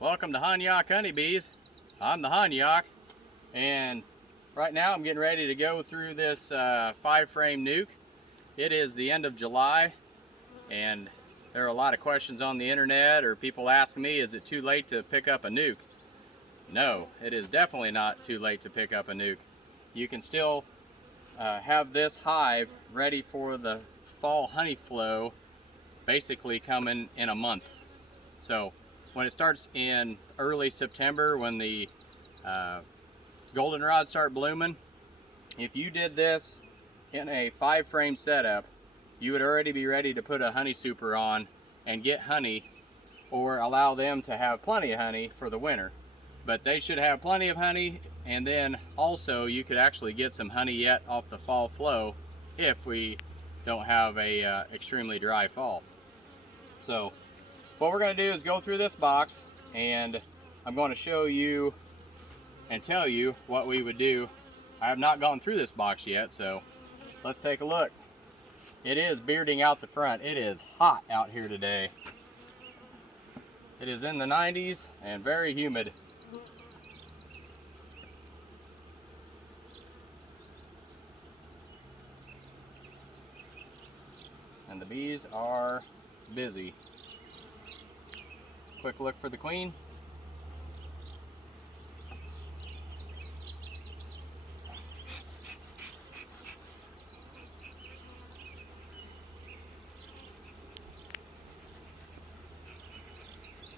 Welcome to Honyok Honeybees. I'm the Honyok, and right now I'm getting ready to go through this 5-frame nuke. It is the end of July, and there are a lot of questions on the internet, or people ask me, is it too late to pick up a nuke? No, it is definitely not too late to pick up a nuke. You can still have this hive ready for the fall honey flow basically coming in a month. So when it starts in early September, when the goldenrods start blooming, if you did this in a 5-frame setup, you would already be ready to put a honey super on and get honey, or allow them to have plenty of honey for the winter. But they should have plenty of honey, and then also you could actually get some honey yet off the fall flow if we don't have a extremely dry fall. So what we're going to do is go through this box, and I'm going to show you and tell you what we would do. I have not gone through this box yet, so let's take a look. It is bearding out the front. It is hot out here today. It is in the 90s and very humid. And the bees are busy. Quick look for the queen.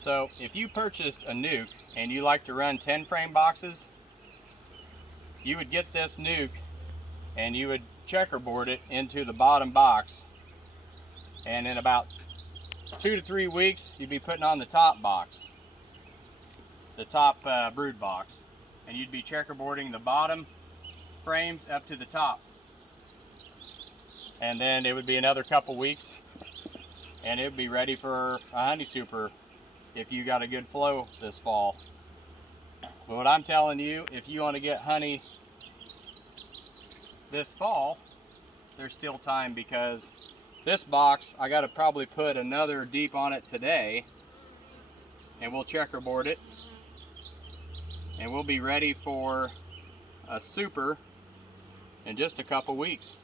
So if you purchased a nuke and you like to run 10-frame boxes, you would get this nuke and you would checkerboard it into the bottom box, and in about 2 to 3 weeks you'd be putting on the top box, the top brood box, and you'd be checkerboarding the bottom frames up to the top, and then it would be another couple weeks and it would be ready for a honey super if you got a good flow this fall. But what I'm telling you, if you want to get honey this fall, there's still time, because this box, I got to probably put another deep on it today, and we'll checkerboard it, and we'll be ready for a super in just a couple weeks.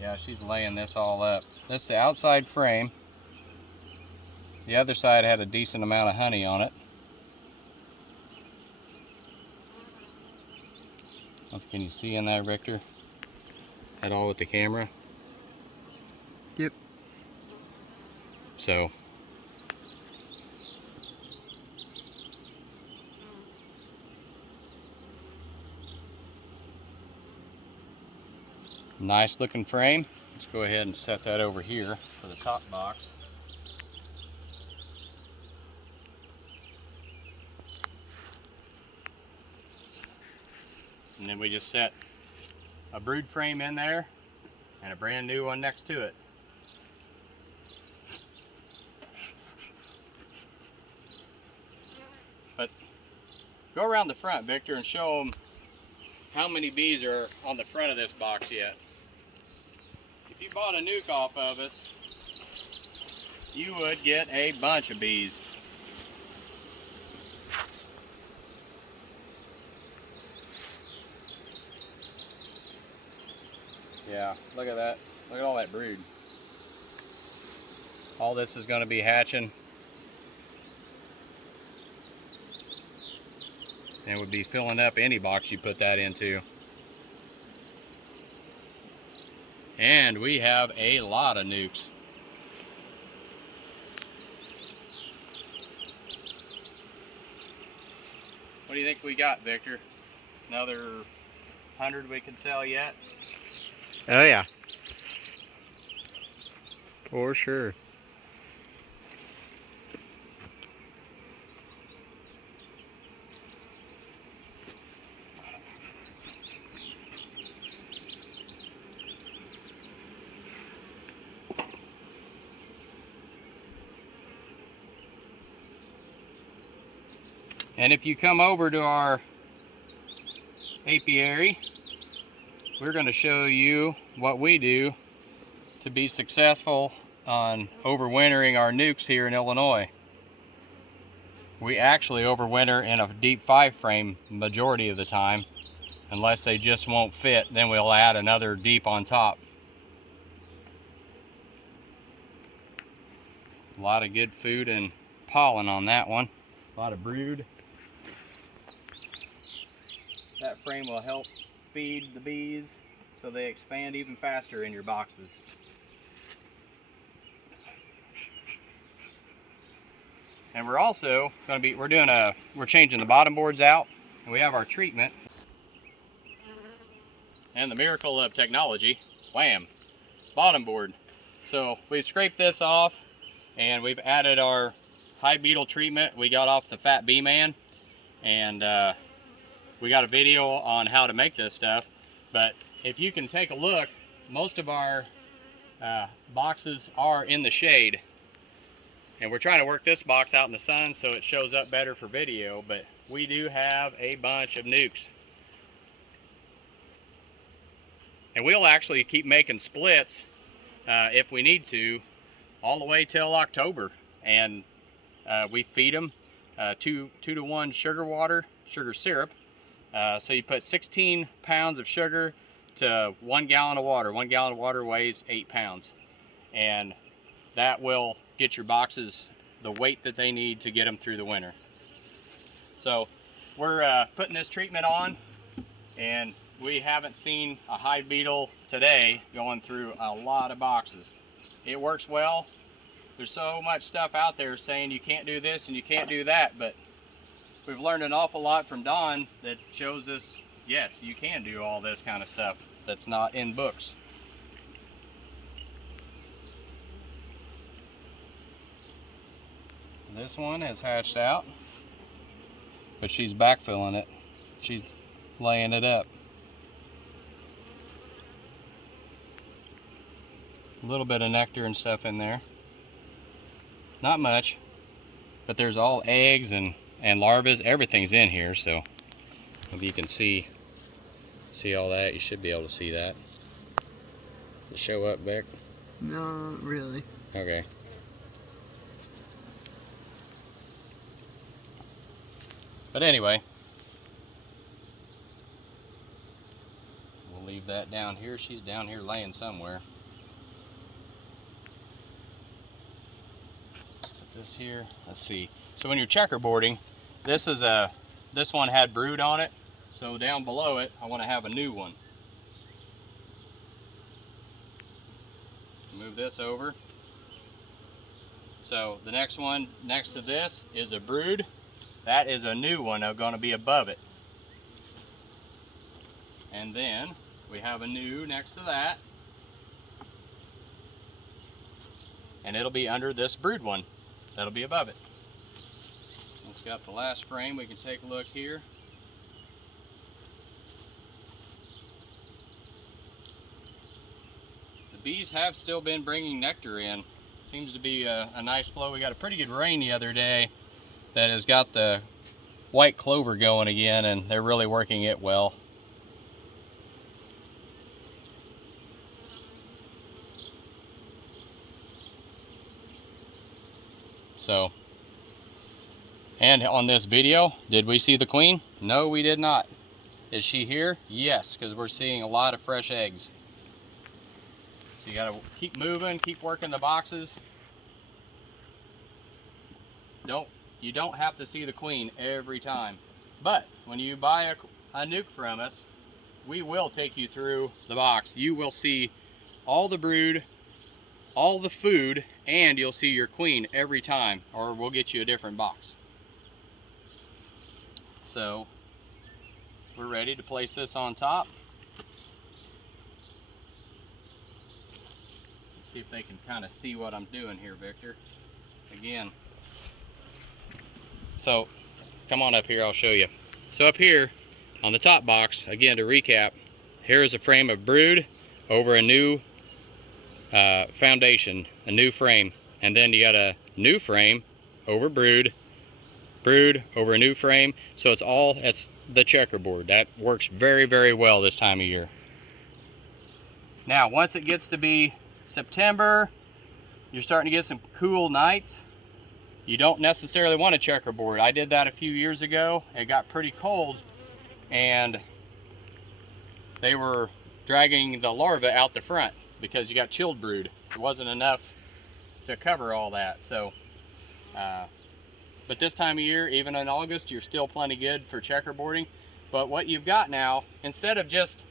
Yeah, she's laying this all up. This is the outside frame. The other side had a decent amount of honey on it. Can you see in there, Victor? At all with the camera? Yep. So nice looking frame. Let's go ahead and set that over here for the top box. And then we just set a brood frame in there and a brand new one next to it. But go around the front, Victor, and show them how many bees are on the front of this box yet. If you bought a nuke off of us, you would get a bunch of bees. Yeah, look at that. Look at all that brood. All this is going to be hatching, and would be filling up any box you put that into. And we have a lot of nukes. What do you think we got, Victor? Another 100 we can sell yet? Oh yeah. For sure. And if you come over to our apiary, we're going to show you what we do to be successful on overwintering our nucs here in Illinois. We actually overwinter in a deep 5-frame majority of the time, unless they just won't fit, then we'll add another deep on top. A lot of good food and pollen on that one. A lot of brood. That frame will help feed the bees so they expand even faster in your boxes. And we're also going to be, we're changing the bottom boards out, and we have our treatment. And the miracle of technology, wham, bottom board. So we've scraped this off, and we've added our hive beetle treatment we got off the Fat Bee Man, and we got a video on how to make this stuff. But if you can take a look, most of our boxes are in the shade, and we're trying to work this box out in the sun so it shows up better for video, but we do have a bunch of nucs. And we'll actually keep making splits if we need to, all the way till October. And we feed them 2-to-1 sugar syrup. So you put 16 pounds of sugar to 1 gallon of water. 1 gallon of water weighs 8 pounds. And that will get your boxes the weight that they need to get them through the winter. So we're putting this treatment on, and we haven't seen a hive beetle today going through a lot of boxes. It works well. There's so much stuff out there saying you can't do this and you can't do that, but we've learned an awful lot from Don that shows us, yes, you can do all this kind of stuff that's not in books. This one has hatched out, but she's backfilling it. She's laying it up. A little bit of nectar and stuff in there. Not much, but there's all eggs and larvae. Everything's in here, so if you can see all that, you should be able to see that. Does it show up, Beck? No, not really. Okay. But anyway, we'll leave that down here. She's down here laying somewhere. Put this here. Let's see. So when you're checkerboarding, this one had brood on it. So down below it, I want to have a new one. Move this over. So the next one next to this is a brood. That is a new one going to be above it. And then we have a new next to that. And it'll be under this brood one. That'll be above it. It's got the last frame. We can take a look here. The bees have still been bringing nectar in. Seems to be a nice flow. We got a pretty good rain the other day that has got the white clover going again, and they're really working it well. So, and on this video, did we see the queen? No, we did not. Is she here? Yes, because we're seeing a lot of fresh eggs. So you gotta keep moving, keep working the boxes. You don't have to see the queen every time. But when you buy a nuc from us, we will take you through the box. You will see all the brood, all the food, and you'll see your queen every time, or we'll get you a different box. So we're ready to place this on top. Let's see if they can kind of see what I'm doing here, Victor. Again. So come on up here, I'll show you. So up here on the top box, again to recap, here is a frame of brood over a new foundation, a new frame, and then you got a new frame over brood, brood over a new frame. So it's the checkerboard. That works very, very well this time of year. Now once it gets to be September, you're starting to get some cool nights, you don't necessarily want a checkerboard. I did that a few years ago. It got pretty cold and they were dragging the larvae out the front because you got chilled brood. It wasn't enough to cover all that. So, but this time of year, even in August, you're still plenty good for checkerboarding. But what you've got now, instead of just,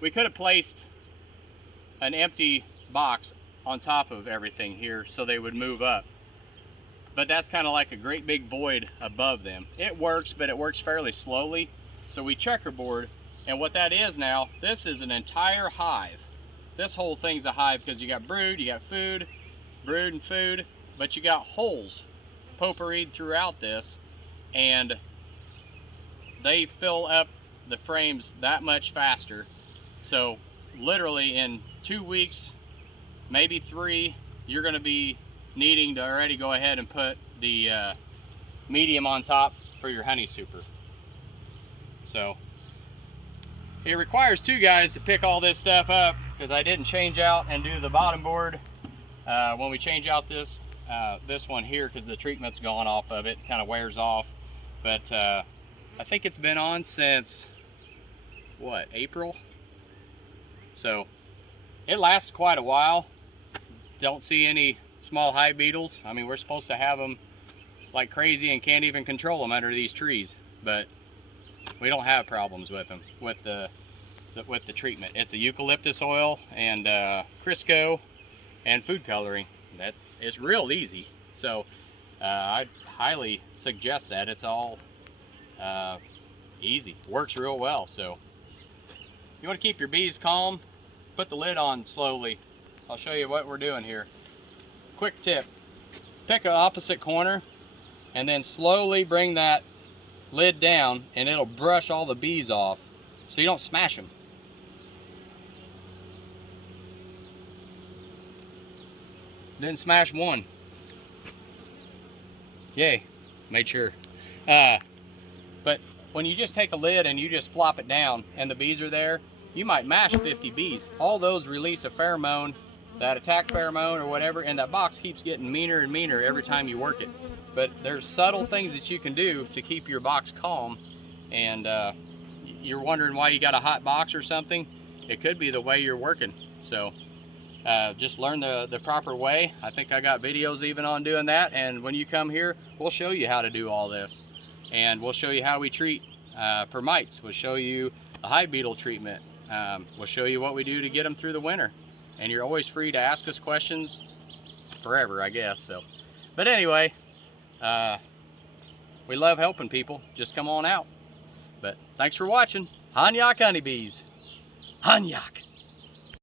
we could have placed an empty box on top of everything here so they would move up. But that's kind of like a great big void above them. It works, but it works fairly slowly. So we checkerboard, and what that is now, this is an entire hive. This whole thing's a hive because you got brood, you got food, brood and food, but you got holes potpourried throughout this, and they fill up the frames that much faster. So literally in 2 weeks, maybe 3, you're going to be needing to already go ahead and put the medium on top for your honey super. So it requires 2 guys to pick all this stuff up because I didn't change out and do the bottom board when we change out this one here because the treatment's gone off of it, kind of wears off. But I think it's been on since what, April? So it lasts quite a while. Don't see any small hive beetles. I mean, we're supposed to have them like crazy and can't even control them under these trees, but we don't have problems with them with the treatment. It's a eucalyptus oil and Crisco and food coloring. That is real easy. So I'd highly suggest that. It's all easy, works real well. So you want to keep your bees calm, put the lid on slowly. I'll show you what we're doing here. Quick tip, pick an opposite corner and then slowly bring that lid down and it'll brush all the bees off so you don't smash them. Didn't smash one. Yay, made sure. But when you just take a lid and you just flop it down and the bees are there, you might mash 50 bees. All those release a pheromone, that attack pheromone or whatever, and that box keeps getting meaner and meaner every time you work it. But there's subtle things that you can do to keep your box calm, and you're wondering why you got a hot box or something. It could be the way you're working. So just learn the proper way. I think I got videos even on doing that, and when you come here, we'll show you how to do all this. And we'll show you how we treat for mites. We'll show you the hive beetle treatment. We'll show you what we do to get them through the winter. And you're always free to ask us questions forever, I guess. So, but anyway, we love helping people. Just come on out. But thanks for watching. Honyok honeybees. Honyok.